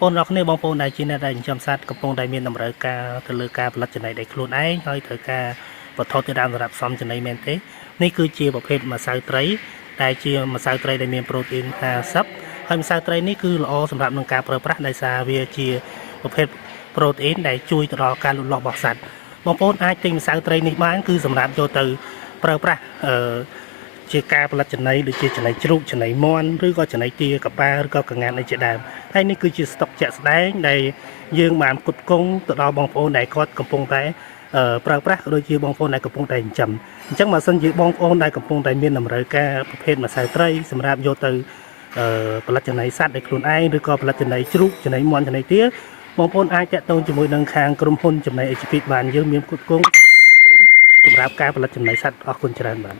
ប្អូនរកគ្នាបងប្អូនដែលជាអ្នកដែលចិញ្ចឹមសត្វកំពុងតែមានតម្រូវការទៅលើការផលិតចំណីដែលខ្លួនឯងហើយត្រូវការវត្ថុធាតុដើមសម្រាប់ផ្សំចំណីមែនទេនេះគឺជាប្រភេទម្សៅត្រីដែលជាម្សៅត្រីដែលមានប្រូតេអ៊ីន50ហើយម្សៅត្រីនេះគឺល្អសម្រាប់នឹងការប្រើប្រាស់ដោយសារវាជាប្រភេទប្រូតេអ៊ីនដែលជួយទៅដល់ការលូតលាស់របស់សត្វបងប្អូនអាចទិញម្សៅត្រីនេះបានគឺសម្រាប់យកទៅប្រើប្រាស់ជាការផលិតចំណីដូចជាចំណីជ្រូកចំណីមាន់ឬក៏ចំណីទាកប៉ាឬក៏កង្ហាន់អីជាដើមហើយនេះគឺជាស្តុកជាក់ស្ដែងដែលយើងបានផ្គត់ផ្គង់ទៅដល់បងប្អូនដែលគាត់កំពុងតែប្រើប្រាស់ដូចជាបងប្អូនដែលកំពុងតែចិញ្ចឹមអញ្ចឹងបើសិនជាបងប្អូនដែលកំពុងតែមានតម្រូវការប្រភេទម្សៅត្រីសម្រាប់យកទៅផលិតចំណីសត្វដោយខ្លួនឯងឬក៏ផលិតចំណីជ្រូកចំណីមាន់ចំណីទាបងប្អូនអាចតាក់ទងជាមួយនឹងខាងក្រុមហ៊ុនចំណី HP បានយើងមានផ្គត់ផ្គង់សម្រាប់ការផលិតចំណីសត្វអរគុណច្រើនបាទ